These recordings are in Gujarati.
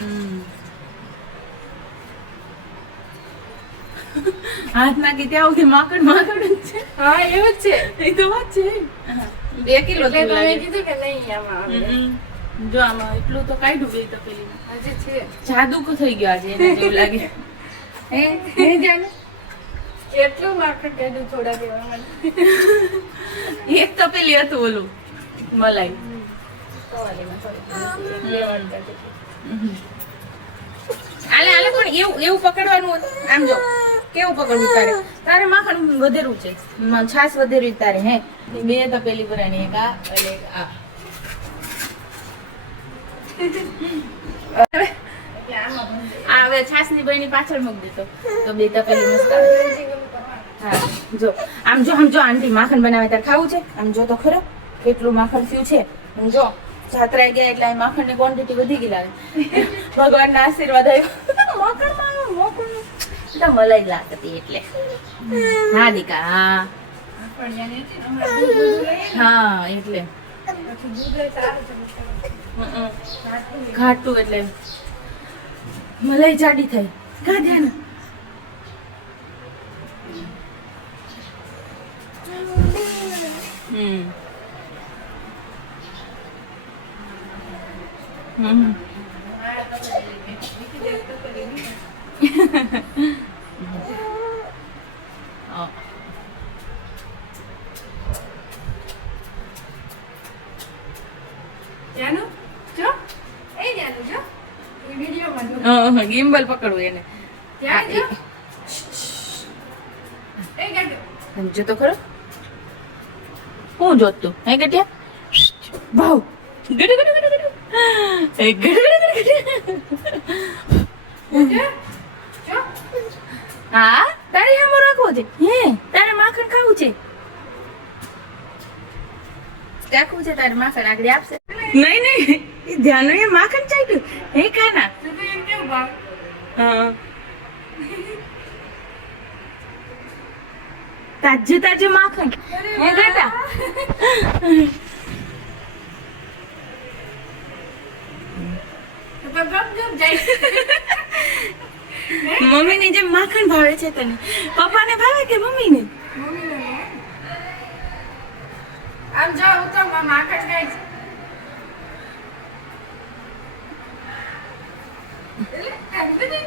હમ. હાથ નાખી ત્યાં સુધી માકડ માકડ જ છે. હા એવું જ છે. એ તો વાત છે. બે કિલો તમે લાગે. કીધું કે નહીં આમાં જો આમાં એટલું તો કાઢ્યું બે તપેલીમાં. આજે છે. જાદુ કો થઈ ગયો આજે એને જેવું લાગે. હે હે જાને? કેટલું માખણ કાઢ્યું થોડા દેવામાં એક તપેલી હતું ઓલું મલાઈ. થોડી બે વાર કાઢી. આલે આલે પણ એવું એવું પકડવાનું આમ જો, કેવું પકડવું તારે? તારે માખણ વધેરું છે. છાસ વધેરી તારે, હે? બે તપેલી ભરાણી એક આ એટલે આ. હવે? છાશની પાછળ મૂકી દેતો તો બે તપેલી હા, જો. આમ જો આમ જો, આંટી માખણ બનાવે, તારે ખાવું છે? આમ જો તો ખરો. કેટલું માખણ થયું છે? જો. જાત્રાએ ગયા એટલે માખણની ક્વોન્ટિટી વધી ગઈ લાગે. ભગવાનના આશીર્વાદ આવ્યો માખણમાં મોકળું એટલે મલાઈ લાગતી એટલે. હા દીકા હા. ને ને, હા એટલે. ઘાટું એટલે. મલાઈ જાડી થઈ. કા ધ્યાન? હમ હમ હા. જાનું? જો. એ જાનું, જો. એ વિડીયોમાં જો. હા, ગિમ્બલ પકડવું એને. સમજો તો ખરો? હું જોતું. હે ગટિયા ભાવ ગડુ ગડુ હા? તારે હામો રાખવો છે? હે. તારે માખણ ખાવું છે? રાખવું છે તારે માખણ આગળ આપશે. નહીં નહીં. એ ધ્યાન એ માખણ ચાલ્યું હે ભાવ? હા. તાજું તાજું માખણ. હે બેટા જાય. મમ્મીને જેમ માખણ ભાવે છે તને પપ્પાને ભાવે કે આમ જો હું તો માખણ. આમ બધું.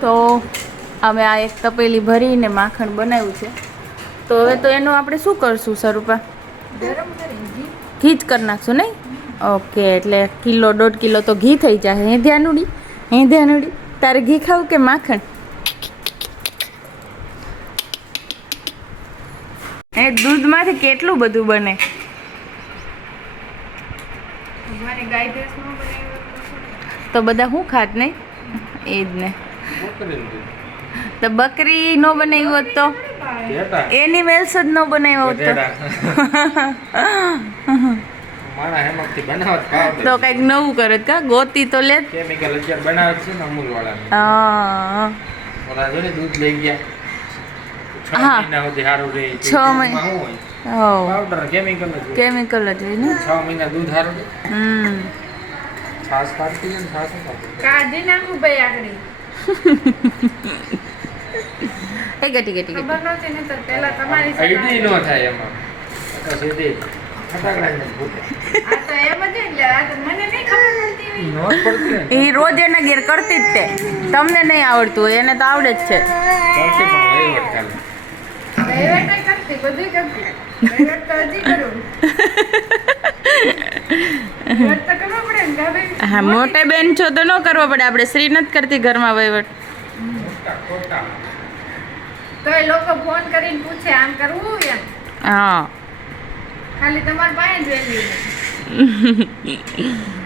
તો અમે આ એક તપેલી ભરીને માખણ બનાવ્યું છે તો હવે તો એનું આપણે શું કરશું સ્વરૂપા? ઘી. જ કરી નાખશું નહીં? ઓકે એટલે કિલો દોઢ કિલો તો ઘી થઈ જાય. હે ધ્યાનુડી હે ધ્યાનુડી તારે ઘી ખાવું કે માખણ? એ દૂધમાંથી કેટલું બધું બને? તો તો બધા શું ખાત નહીં? એ જ ને. તો બકરી નો બનાવ્યું હોત તો? એની મેલ્સ જ નો બનાવ્યો હતો તો. મારા હેમકથી બનાવત ખાવ તો કંઈક નવું કરે કા? ગોતી તો લે કેમિકલ અત્યારે બનાવે છે ને અમૂલ વાળા હા. ઓલા જો ને દૂધ લઈ ગયા. હા. મહિના સુધી સારું રહે. છ મહિના. હોય? પાવડર કેમિકલ જ કેમિકલ જ હોય ને? છ મહિના દૂધ સારું રહે. હમ. છાસ કાઢતી ને છાસ કાઢી નાખું ભાઈ આગળ. એ ગટી ગટી ખબર નહોતી ને તો પહેલા તમારી આઈડી નો થાય એમાં. તો સીધી ફટાકડાની ભૂતે. આ તો એમ જ એટલે આ તો મને નહીં ખબર પડતી એવી. નો જ પડતી ને. એ રોજ એના ઘેર કરતી જ તે. તમને નહીં આવડતું હોય એને તો આવડે જ છે? હા મોટે બેન છો તો ન કરવો પડે. આપણે શ્રી નથી કરતી ઘરમાં વહીવટ. તો એ લોકો ફોન કરીને પૂછે આમ કરવું એમ? હા. ખાલી તમારી પાસે જ વેલ્યુ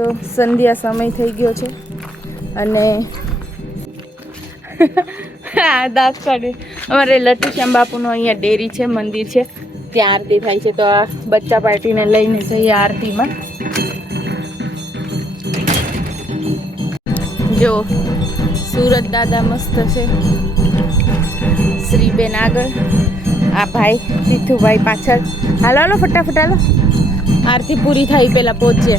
તો સંધ્યા સમય થઈ ગયો છે. અને આ દાસ કાઢે. અમારે લટુશ્યામ બાપુનું અહીંયા ડેરી છે, મંદિર છે. ત્યાં આરતી થાય છે. તો આ બચ્ચા પાર્ટીને લઈને જઈએ આરતીમાં. જો, સુરત દાદા મસ્ત છે. શ્રીબેન આગળ. આ ભાઈ તીથુભાઈ પાછળ. હાલો હાલો, ફટાફટ હાલો. આરતી પૂરી થાય, પહેલાં પહોંચીએ.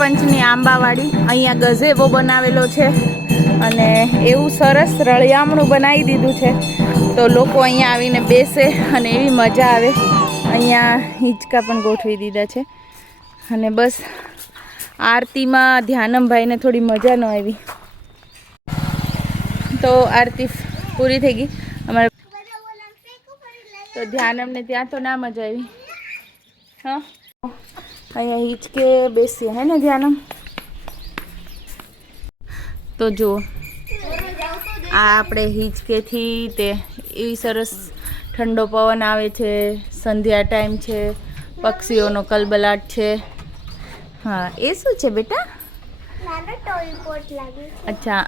સરપંચની આંબાવાડી. અહીંયા ગઝેબો બનાવેલો છે અને એવું સરસ રળિયામણું બનાવી દીધું છે. તો લોકો અહીંયા આવીને બેસે અને એવી મજા આવે. અહીંયા હિંચકા પણ ગોઠવી દીધા છે. અને બસ આરતીમાં ધ્યાનમભાઈને થોડી મજા ન આવી. તો આરતી પૂરી થઈ ગઈ. અમારે તો ધ્યાનમને ત્યાં તો ના મજા આવી. હા? અહીંયા હિંચકે બેસીએ હે ને ધ્યાનમ? તો જુઓ આ આપણે હિંચકેથી તે એવી સરસ ઠંડો પવન આવે છે સંધ્યા ટાઈમ છે પક્ષીઓનો કલબલાટ છે. હા એ શું છે બેટા? અચ્છા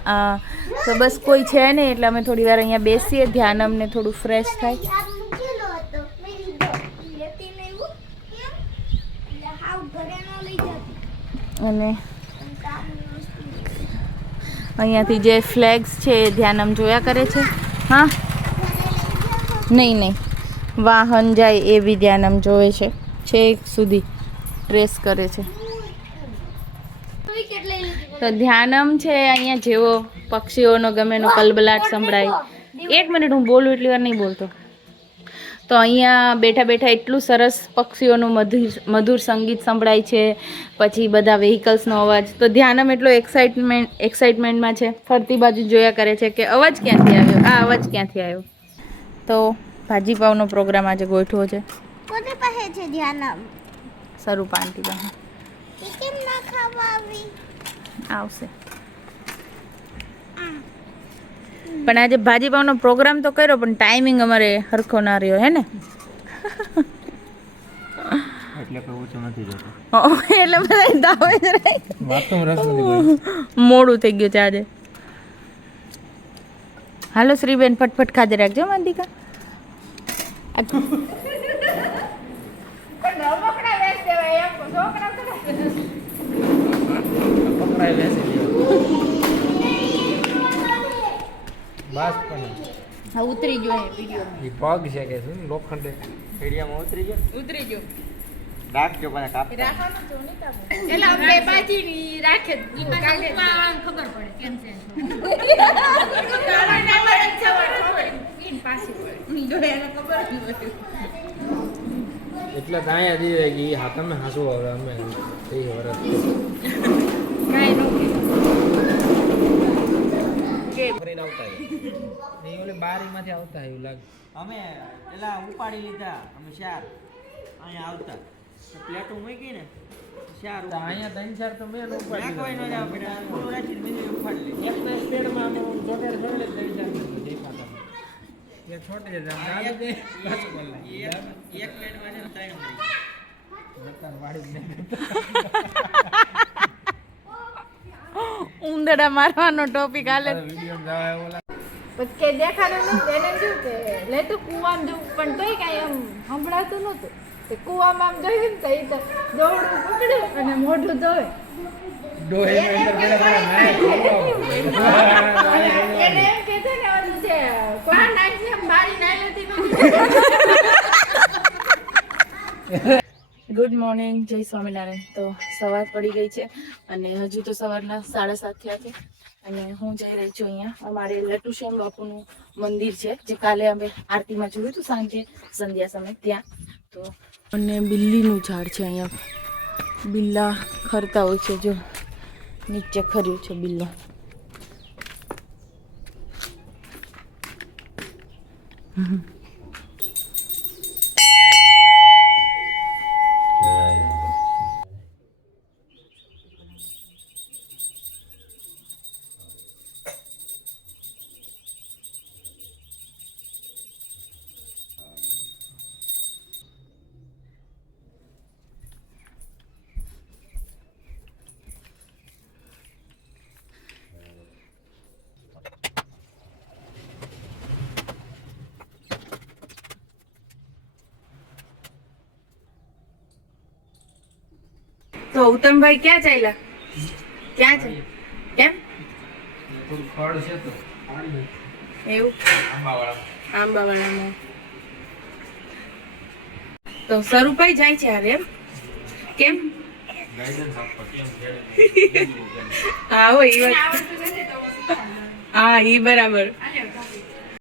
તો બસ કોઈ છે નહીં એટલે અમે થોડી વાર અહીંયા બેસીએ ધ્યાન અમને થોડું ફ્રેશ થાય આ મૂકેલો હતો મેં લીધો લેતી નહીં હું કેમ એટલે હાવ ઘરે ન લઈ જતી અને અહીંયાથી જે ફ્લેગ્સ છે એ ધ્યાનમ જોયા કરે છે. હા? નહીં નહીં. વાહન જાય એ બી ધ્યાનમ જોવે છે. છેક સુધી ટ્રેસ કરે છે. તો ધ્યાનમ છે અહીંયા જેવો પક્ષીઓનો ગમેનો કલબલાટ સંભળાય. એક મિનિટ હું બોલું, એટલી વાર નહીં બોલતો. તો અહીંયા બેઠા બેઠા એટલું સરસ પક્ષીઓનું મધુર મધુર સંગીત સંભળાય છે પછી બધા વ્હીકલ્સનો અવાજ. તો ધ્યાનમ એટલો એક્સાઇટમેન્ટ એક્સાઇટમેન્ટમાં છે. ફરતી બાજુ જોયા કરે છે કે અવાજ ક્યાંથી આવ્યો? આ અવાજ ક્યાંથી આવ્યો? તો ભાજીપાવનો પ્રોગ્રામ આજે ગોઠવો છે. કોને પાસે છે ધ્યાન સરૂપ આંટી પાસે. કેમ ના ખાવા આવી? આવશે. પણ આજે ભાજીપાવનો પ્રોગ્રામ તો કર્યો પણ ટાઈમિંગ અમારે હરખો ના રહ્યો હે ને? એટલે બધા દાવે મોડું થઈ ગયું છે આજે. હાલો શ્રીબેન ફટફટ ખાધે રાખજો મારી દીકા આ બેસી પણ હા ઉતરી ગયો એ વીડિયો એ પગ છે કે શું? લોખંડે ફેડિયામાં ઉતરી ગયો? ઉતરી ગયો. રાખજો પણ કાપ રાખવાનું જો નહીં કાપો. એટલે અમને બાજી રાખે કાલે ખબર પડે કેમ છે. તારા નંબર જ છે, ખબર. પાછી પડે. એને ખબર જ નથી. એટલે અહીંયા દી રહી ગઈ હા તમે હાસુ હવે અમે એ વરસ. કાંઈ નો કે. કરીને આવતા એ ઓલી બારીમાંથી આવતા એવું લાગે. અમે પેલા ઉપાડી લીધા અમે ચાર. અહીંયા આવતા. પ્લેટો મૂકી ને ચાર અહીંયા ત્રણ ચાર તો મેં ઉપાડી કોઈ ન જાવ બેટા થોડું રાખીને બીજું ઉપાડી લીધી એક સ્પીડમાં આમ ચોટેડ ત્રણ ચાર દેખાતા એ છોટે જ આમ દાબી દે પાછું બોલ. નાખે. એક એક પ્લેટમાં છે ને ત્રણ ઉંદરડા મારવાનો ટોપિક હાલે. કે દેખાડો ન એને શું કે લે તો કુવામ જવું પણ તોય કાંઈ આમ સંભળાતું નહોતું. તે કુવામાં આમ જોયું ને તો એ તો દોડું પકડ્યું અને મોઢું ધોય ડોહે અંદર પેલા પેલા એને એમ કે છે ને ઓલું છે કોણ નાખી એમ બારી નાઈ હતી ગુડ મોર્નિંગ જય સ્વામિનારાયણ. તો સવાર પડી ગઈ છે અને હજુ તો સવારના સાડા સાત થયા છે અને હું જઈ રહી છું અહીંયા. અમારે લટુશ્યામ બાપુનું મંદિર છે, જે કાલે અમે આરતીમાં જોયું હતું, સાંજે સંધ્યા સમય ત્યાં. તો અને બિલ્લીનું ઝાડ છે અહીંયા. બિલ્લા ખરતા હોય છે, જો નીચે ખર્યું છે બિલ્લા. તો ઉત્તમભાઈ ક્યાં ચાલ્યા? ક્યાં છે? કેમ? ખડ છે તો. એવું? આંબાવાળામાં. તો સ્વરૂપાઈ જાય છે હારે એમ? કેમ? હા હો ઈ વાત. હા ઈ બરાબર.